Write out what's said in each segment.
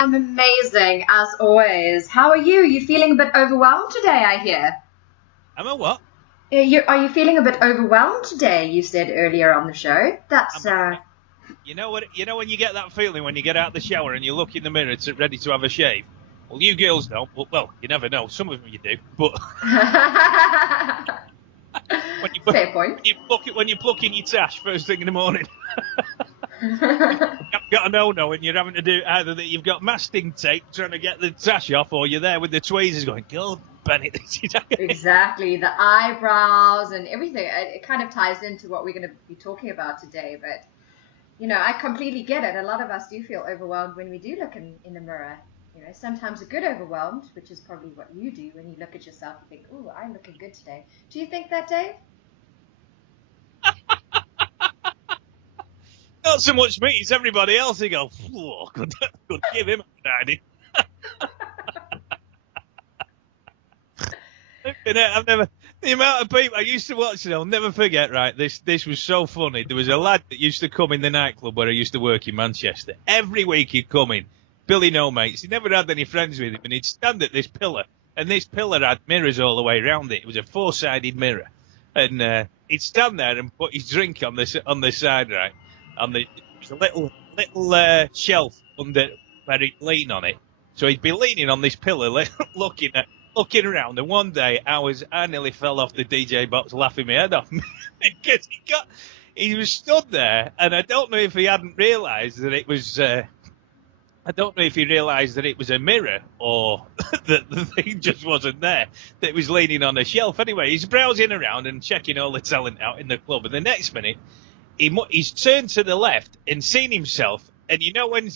I'm amazing, as always. How are you? You feeling a bit overwhelmed today, I hear. Am I what? Are you feeling a bit overwhelmed today? You said earlier on the show. Am I? You know what? You know when you get that feeling when you get out of the shower and you look in the mirror ready to have a shave. Well, you girls don't. Well, you never know. Some of them you do. But when you Fair point. when you pluck in your tash first thing in the morning, you've got a no-no, and you're having to do either that you've got masking tape trying to get the tash off, or you're there with the tweezers going, God, Bennett, this is Exactly, the eyebrows and everything. It kind of ties into what we're going to be talking about today. But I completely get it. A lot of us do feel overwhelmed when we do look in the mirror. Sometimes a good overwhelmed, which is probably what you do when you look at yourself and think, "Oh, I'm looking good today." Do you think that, Dave? not so much me. It's everybody else. They go, oh, could give him a idea. I've never the amount of people I used to watch it. I'll never forget. Right, this was so funny. There was a lad that used to come in the nightclub where I used to work in Manchester. Every week he'd come in. Billy no mates. He never had any friends with him, and he'd stand at this pillar, and this pillar had mirrors all the way around it. It was a four-sided mirror, and he'd stand there and put his drink on the side, right. There's a little shelf under where he'd lean on it. So he'd be leaning on this pillar, looking around, and one day I nearly fell off the DJ box laughing my head off because he was stood there, and I don't know if he hadn't realised that it was. I don't know if he realised that it was a mirror or that the thing just wasn't there. That it was leaning on a shelf. Anyway, he's browsing around and checking all the talent out in the club, and the next minute he's turned to the left and seen himself, and when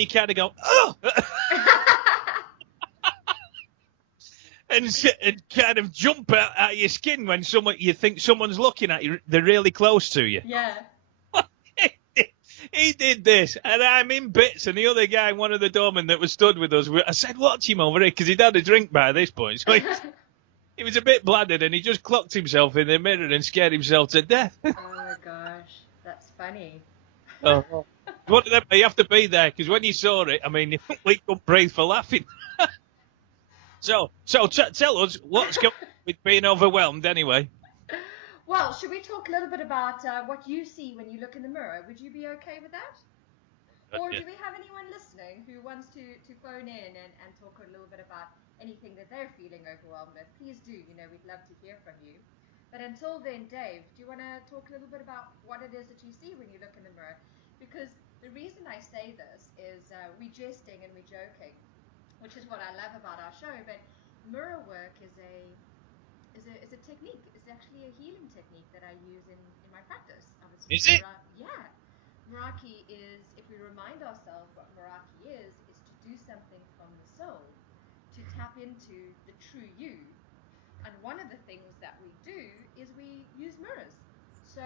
you kind of go, oh. And kind of jump out of your skin when you think someone's looking at you, they're really close to you. Yeah. He did this, and I'm in bits. And the other guy, one of the doormen that was stood with us, I said, "Watch him over here," because he'd had a drink by this point. So he was a bit bladdered, and he just clocked himself in the mirror and scared himself to death. Oh my gosh, that's funny. Oh. You have to be there, because when you saw it, I mean, we couldn't breathe for laughing. So tell us what's going on with being overwhelmed, anyway. Well, should we talk a little bit about what you see when you look in the mirror? Would you be okay with that? Or Yeah. do we have anyone listening who wants to phone in and talk a little bit about anything that they're feeling overwhelmed with? Please do. We'd love to hear from you. But until then, Dave, do you want to talk a little bit about what it is that you see when you look in the mirror? Because the reason I say this is we're jesting and we're joking, which is what I love about our show. But mirror work is a technique. It's actually a healing technique that I use in my practice. Obviously, Is it? yeah. Meraki is, if we remind ourselves what Meraki is to do something from the soul, to tap into the true you. And one of the things that we do is we use mirrors. So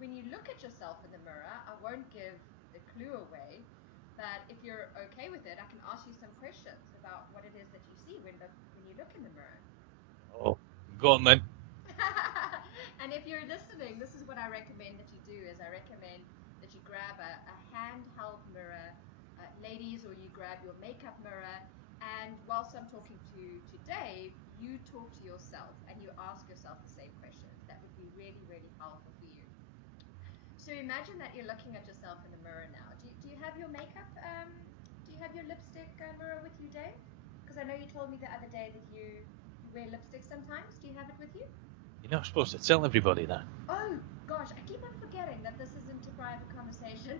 when you look at yourself in the mirror, I won't give the clue away, but if you're okay with it, I can ask you some questions about what it is that you see when you look in the mirror. Oh, go on then. And if you're listening, this is what I recommend that you do: is I recommend that you grab a handheld mirror, ladies, or you grab your makeup mirror, and whilst I'm talking to Dave, you talk to yourself and you ask yourself the same questions. That would be really, really powerful for you. So imagine that you're looking at yourself in the mirror now. Do you have your makeup, do you have your lipstick mirror with you, Dave? Because I know you told me the other day that you wear lipstick sometimes. Do you have it with you? You're not supposed to tell everybody that. Oh gosh, I keep on forgetting that this isn't a private conversation.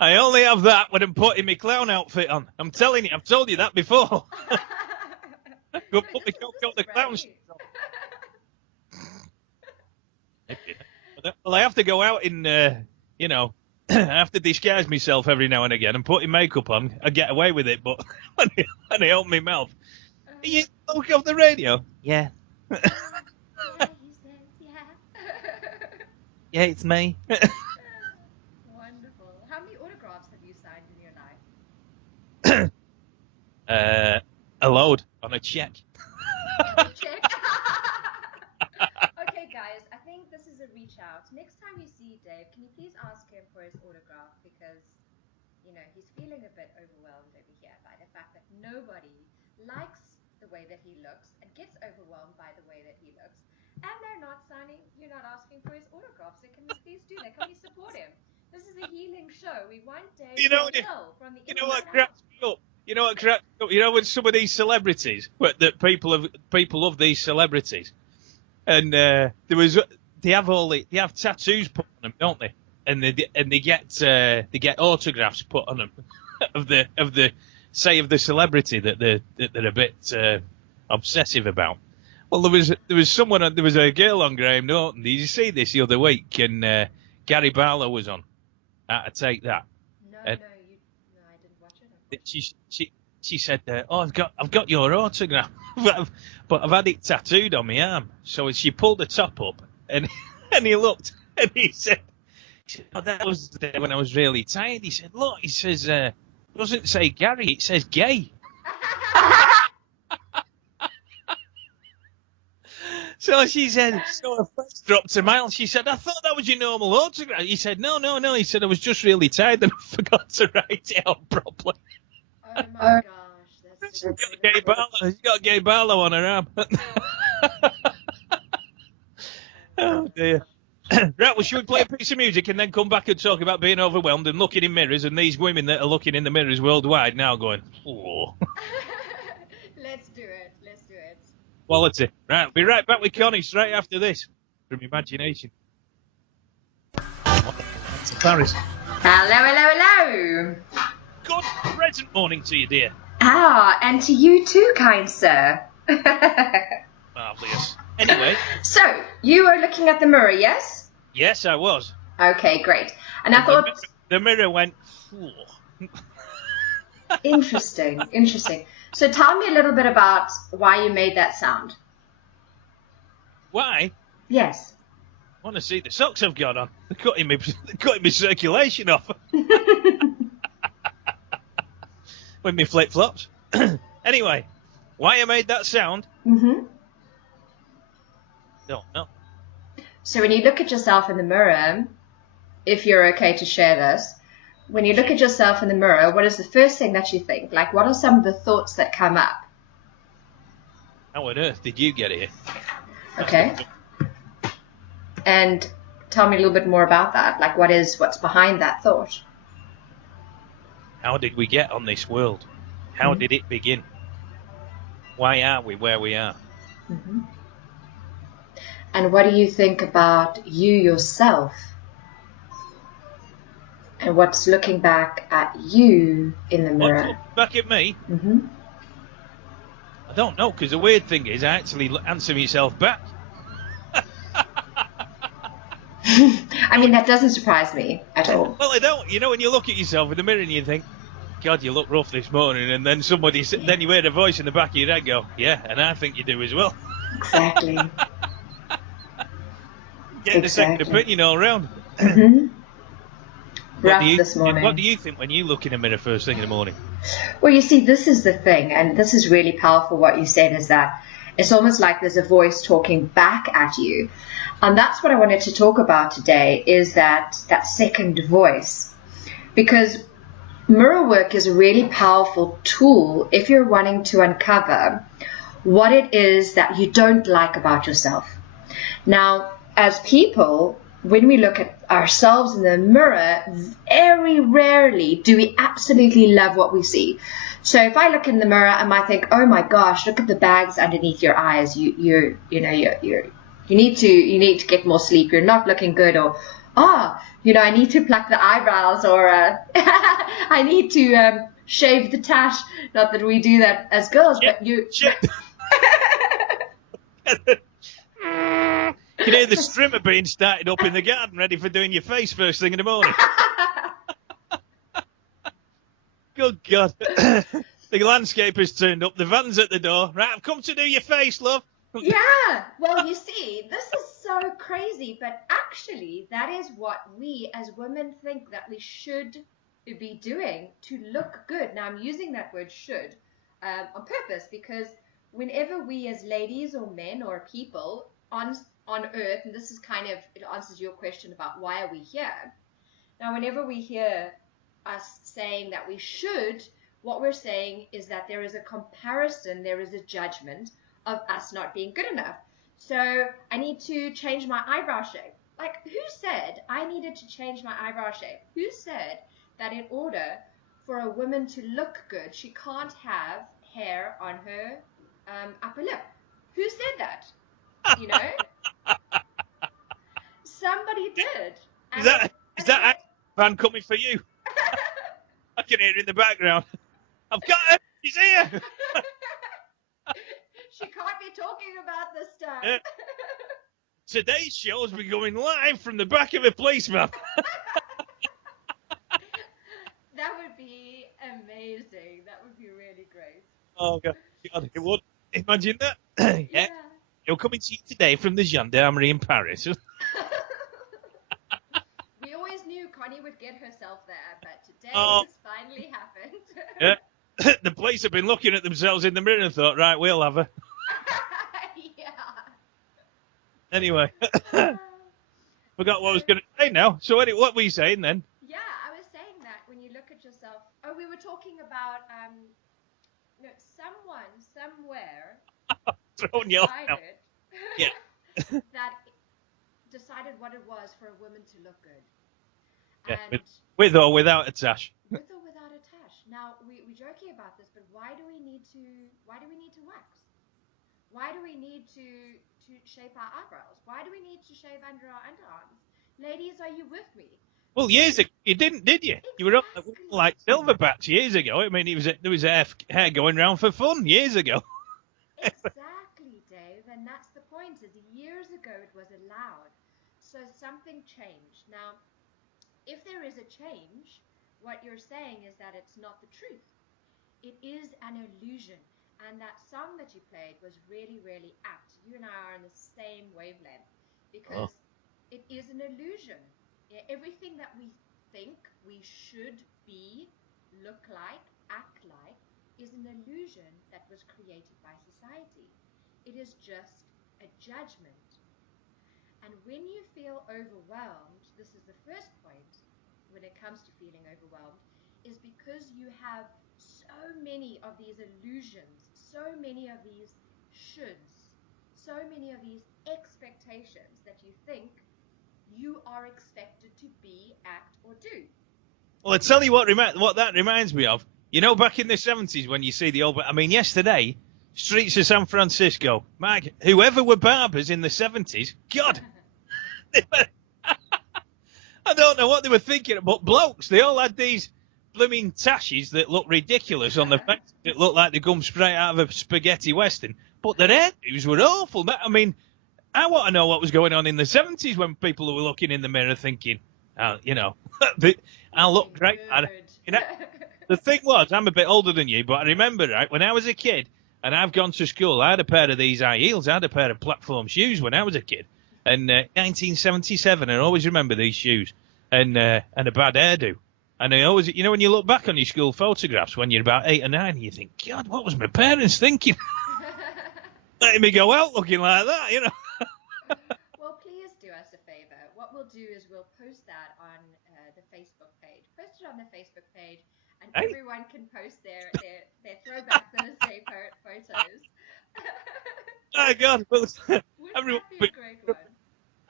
I only have that when I'm putting my clown outfit on. I'm telling you, I've told you that before. Go put This the is brand clown new. suit on. Well, I have to go out in, I have to disguise myself every now and again and putting makeup on. I get away with it, but when I open my mouth, are you talking off the radio? Yeah. Yeah, he says, yeah. Yeah, it's me. Wonderful. How many autographs have you signed in your life? uh, a load on a check. On a check? Okay, guys, I think this is a reach out. Next time you see Dave, can you please ask him for feeling a bit overwhelmed over here by the fact that nobody likes the way that he looks and gets overwhelmed by the way that he looks. And they're not signing, you're not asking for his autographs. So can we please do that? Can we support him? This is a healing show. We want Dave You to know, heal from the you know inside what out. cracks me up? You know what cracks me up? You know, with some of these celebrities, that people of these celebrities, and they have tattoos put on them, don't they? And they get autographs put on them of the celebrity that they're a bit obsessive about. Well, there was a girl on Graham Norton. Did you see this the other week? And Gary Barlow was on. How to Take That. No, And no, I didn't watch it. she said, "Oh, I've got your autograph, but I've had it tattooed on my arm." So she pulled the top up, and and he looked, and he said, "Oh, that was the day when I was really tired." He said, "Look," he says, "it doesn't say Gary, it says gay." So she said, so her face dropped a mile. She said, "I thought that was your normal autograph." He said, No. He said, "I was just really tired and I forgot to write it out properly." Oh my gosh, that's She's got Gay Barlow on her arm. Oh dear. Right, well, should we play a piece of music and then come back and talk about being overwhelmed and looking in mirrors and these women that are looking in the mirrors worldwide now going, oh. Let's do it. Quality. Right, we'll be right back with Connie straight after this from Imagination. That's Paris. Hello. Good present morning to you, dear. Ah, and to you too, kind sir. Marvellous. Anyway. So, you were looking at the mirror, yes? Yes, I was. Okay, great. And I thought... The mirror went... Oh. Interesting. So tell me a little bit about why you made that sound. Why? Yes. I want to see the socks I've got on. They're cutting me circulation off. With me flip-flops. Anyway, why I made that sound? Mm-hmm. Don't know. So when you look at yourself in the mirror, if you're okay to share this, when you look at yourself in the mirror, what is the first thing that you think? Like, what are some of the thoughts that come up? How on earth did you get here? Okay. And tell me a little bit more about that. Like, what's behind that thought? How did we get on this world? How did it begin? Why are we where we are? Mm-hmm. And what do you think about you yourself? And what's looking back at you in the mirror? What's looking back at me? Mm-hmm. I don't know, because the weird thing is I actually answer myself back. I mean, that doesn't surprise me at all. Well, I don't. You know, when you look at yourself in the mirror and you think, God, you look rough this morning, and then then you hear a voice in the back of your head go, yeah, and I think you do as well. Exactly. Getting a second opinion all round. Mm-hmm. This morning. What do you think when you look in the mirror first thing in the morning? Well, you see, this is the thing, and this is really powerful what you said, is that it's almost like there's a voice talking back at you. And that's what I wanted to talk about today, is that second voice. Because mirror work is a really powerful tool if you're wanting to uncover what it is that you don't like about yourself. Now, as people, when we look at ourselves in the mirror, very rarely do we absolutely love what we see. So if I look in the mirror, I might think, oh my gosh, look at the bags underneath your eyes. You need to get more sleep. You're not looking good. Or, I need to pluck the eyebrows, or I need to shave the tash. Not that we do that as girls, but you. You can hear the strimmer being started up in the garden, ready for doing your face first thing in the morning. Good God. The landscaper's turned up, the van's at the door. Right, I've come to do your face, love. Yeah, well, you see, this is so crazy, but actually that is what we as women think that we should be doing to look good. Now, I'm using that word should on purpose, because whenever we as ladies or men or people on earth, and this is kind of, it answers your question about why are we here. Now, whenever we hear us saying that we should. What we're saying is that there is a comparison, there is a judgment of us not being good enough. So I need to change my eyebrow shape. Like, who said I needed to change my eyebrow shape? Who said that in order for a woman to look good, she can't have hair on her upper lip? Who said that? You know? Somebody did. Is And that and is that van coming for you? I can hear it in the background. I've got her. She's here. she can't be talking about this stuff. Today's show has been going live from the back of a policeman. That would be amazing. That would be really great. Oh, God, it would. Imagine that. Yeah. You're coming to you today from the gendarmerie in Paris. We always knew Connie would get herself there, but today Oh. it's finally happened. Yeah. The police have been looking at themselves in the mirror and thought, right, we'll have her. Yeah. Anyway, forgot what I was going to say now. So what were you saying then? Yeah, I was saying that when you look at yourself. Oh, we were talking about someone somewhere Throwing you off now. Yeah. that decided what it was for a woman to look good. Yeah, And with or without a tash. with or without a tash. Now we're joking about this, but why do we need to wax? Why do we need to shape our eyebrows? Why do we need to shave under our underarms? Ladies, are you with me? Well, years ago, you didn't, did you? You were up like Silverbatch years ago. I mean, there was hair going round for fun years ago. Exactly, Dave, and that's the point. Is years ago it was allowed, so something changed. Now, if there is a change, what you're saying is that it's not the truth. It is an illusion, and that song that you played was really, really apt. You and I are on the same wavelength because it is an illusion. Yeah, everything that we think we should be, look like, act like, is an illusion that was created by society. It is just a judgment. And when you feel overwhelmed, this is the first point when it comes to feeling overwhelmed, is because you have so many of these illusions, so many of these shoulds, so many of these expectations that you think you are expected to be, act, or do. Well, I tell you what that reminds me of. You know, back in the 70s when you see the old... I mean, yesterday, streets of San Francisco, Mike, whoever were barbers in the 70s, God, I don't know what they were thinking, but blokes, they all had these blooming tashes that looked ridiculous on their face. It looked like they come straight out of a spaghetti western. But their hairdos were awful. I mean, I want to know what was going on in the 70s when people were looking in the mirror thinking, you know, I look great. You know, the thing was, I'm a bit older than you, but I remember, right, when I was a kid, and I've gone to school, I had a pair of these high heels. I had a pair of platform shoes when I was a kid. And 1977, I always remember these shoes. And a bad hairdo. And I always, you know, when you look back on your school photographs when you're about 8 or 9, you think, God, what was my parents thinking? Letting me go out looking like that, you know. Well, please do us a favor. What we'll do is we'll post that on the Facebook page. Post it on the Facebook page, and everyone can post their throwback Thursday photos. Oh, God.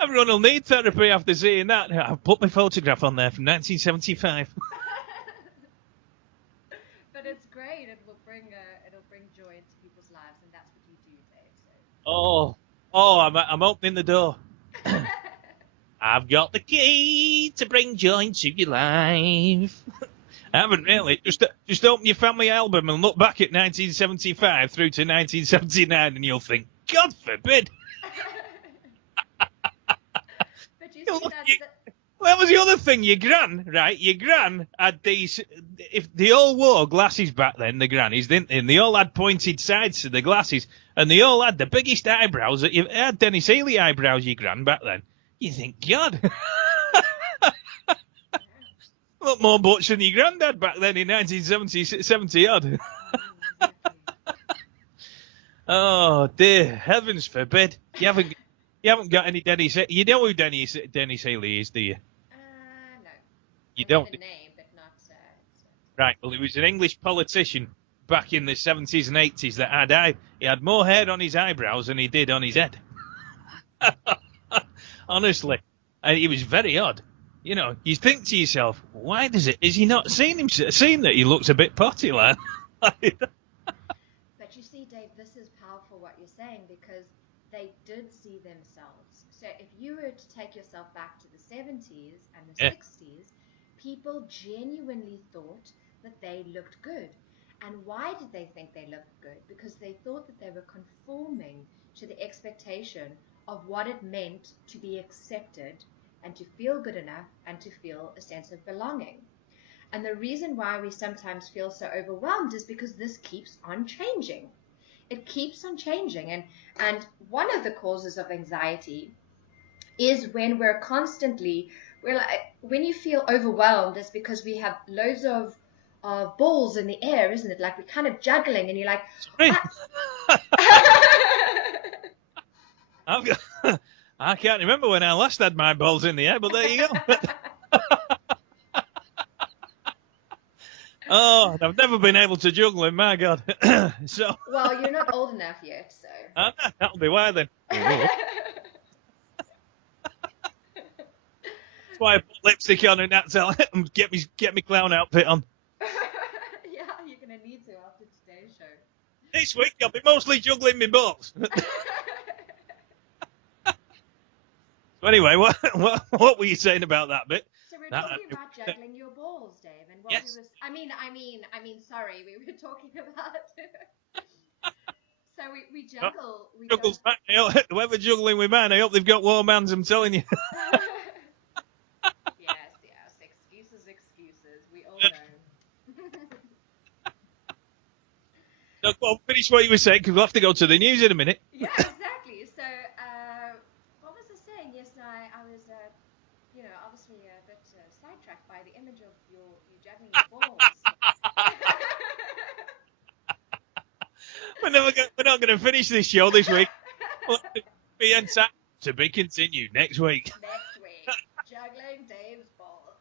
Everyone will need therapy after seeing that. I've put my photograph on there from 1975. But it's great. It'll bring joy into people's lives, and that's what you do, Dave. So. I'm opening the door. I've got the key to bring joy into your life. I haven't really. Just open your family album and look back at 1975 through to 1979, and you'll think, God forbid. But you see, Well, that was the other thing. Your gran, right? Your gran had these. If they all wore glasses back then, the grannies, didn't they? And they all had pointed sides to the glasses, and they all had the biggest eyebrows that you've had. Dennis Healy eyebrows, your gran back then. You think, God, look more butch than your granddad back then in 1970 odd. Oh dear, heavens forbid! You haven't got any Dennis. You know who Dennis Healy is, do you? No. You don't. The name, but not. Right. Well, he was an English politician back in the 70s and 80s that he had more hair on his eyebrows than he did on his head. Honestly. And he was very odd. You know, you think to yourself, why does it? Is he not seen that he looks a bit potty, like? But you see, Dave, this is powerful what you're saying because they did see themselves. So if you were to take yourself back to the 70s and the Yeah. 60s, people genuinely thought that they looked good. And why did they think they looked good? Because they thought that they were conforming to the expectation of what it meant to be accepted and to feel good enough and to feel a sense of belonging. And the reason why we sometimes feel so overwhelmed is because this keeps on changing. It keeps on changing. And one of the causes of anxiety is when we're like, when you feel overwhelmed, it's because we have loads of balls in the air, isn't it? Like we're kind of juggling and you're like, Sorry. what? I can't remember when I last had my balls in the air, but there you go. Oh, I've never been able to juggle him, my God. So. Well, you're not old enough yet, so. That'll be why then. That's why I put lipstick on and that's how get me clown outfit on. Yeah, you're gonna need to after today's show. This week I'll be mostly juggling my balls. So anyway, what were you saying about that bit? So we're talking about juggling your balls, Dave, and what yes. we was. I mean, sorry, we were talking about. So we juggle. We juggles. Whoever juggling with man, I hope they've got warm hands. I'm telling you. Yes, excuses. We all know. So go on, finish what you were saying because we'll have to go to the news in a minute. Yeah, exactly. So, what was I saying? Yes, I was, obviously a bit sidetracked by the image of you juggling your balls. We're not going to finish this show this week. We'll have to be to be continued next week. Next week, juggling Dave's balls.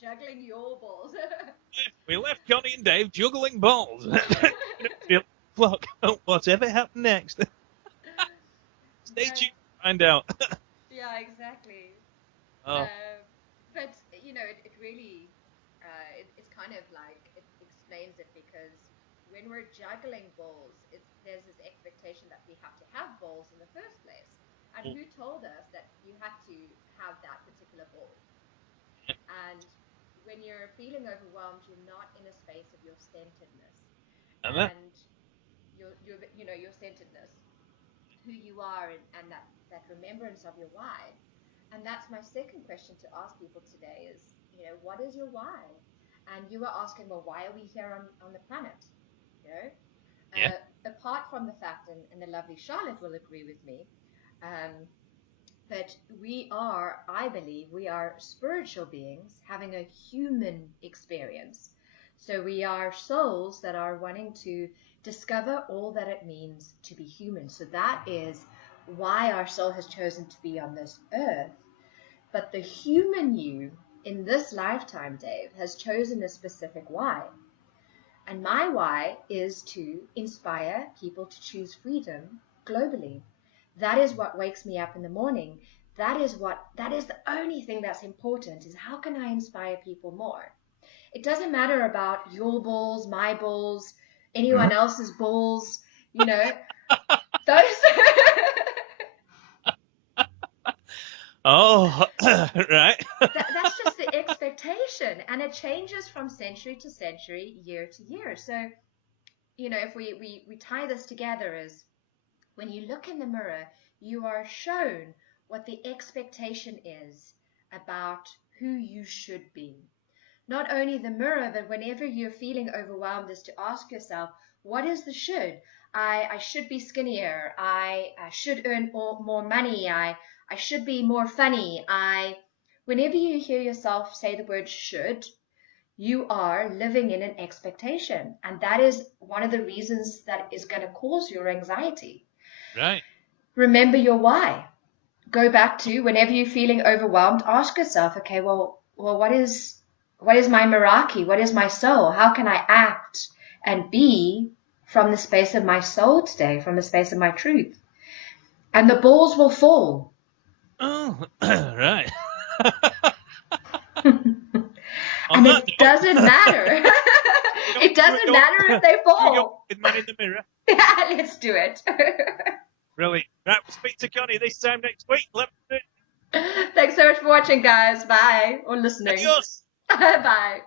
Juggling your balls. We left Connie and Dave juggling balls. Look, whatever happened next. Stay tuned to find out. Yeah, exactly. Oh. But it really, it's kind of like it explains it because when we're juggling balls, there's this expectation that we have to have balls in the first place. And who told us that you have to have that particular ball? And when you're feeling overwhelmed, you're not in a space of your centeredness and your centeredness, who you are, and that remembrance of your why. And that's my second question to ask people today is, what is your why? And you were asking, well, why are we here on the planet? Apart from the fact, and the lovely Charlotte will agree with me, that I believe, we are spiritual beings having a human experience. So we are souls that are wanting to discover all that it means to be human. So that is why our soul has chosen to be on this earth. But the human you in this lifetime, Dave, has chosen a specific why. And my why is to inspire people to choose freedom globally. That is what wakes me up in the morning. That is the only thing that's important, is how can I inspire people more? It doesn't matter about your balls, my balls, anyone else's balls, those. Oh, right. That's just the expectation, and it changes from century to century, year to year. So, if we tie this together, is when you look in the mirror, you are shown what the expectation is about who you should be. Not only the mirror, but whenever you're feeling overwhelmed, is to ask yourself, what is the should? I should be skinnier. I should earn more money. I should be more funny. Whenever you hear yourself say the word should, you are living in an expectation. And that is one of the reasons that is going to cause your anxiety. Right. Remember your why. Go back to, whenever you're feeling overwhelmed, ask yourself, okay, well, what is What is my Meraki? What is my soul? How can I act and be from the space of my soul today, from the space of my truth? And the balls will fall. Oh, right. And it doesn't matter. It doesn't matter if they fall. With Man in the Mirror. Yeah, let's do it. Brilliant. Right, we'll speak to Connie this time next week. Thanks so much for watching, guys. Bye. Or listening. Adios. Bye.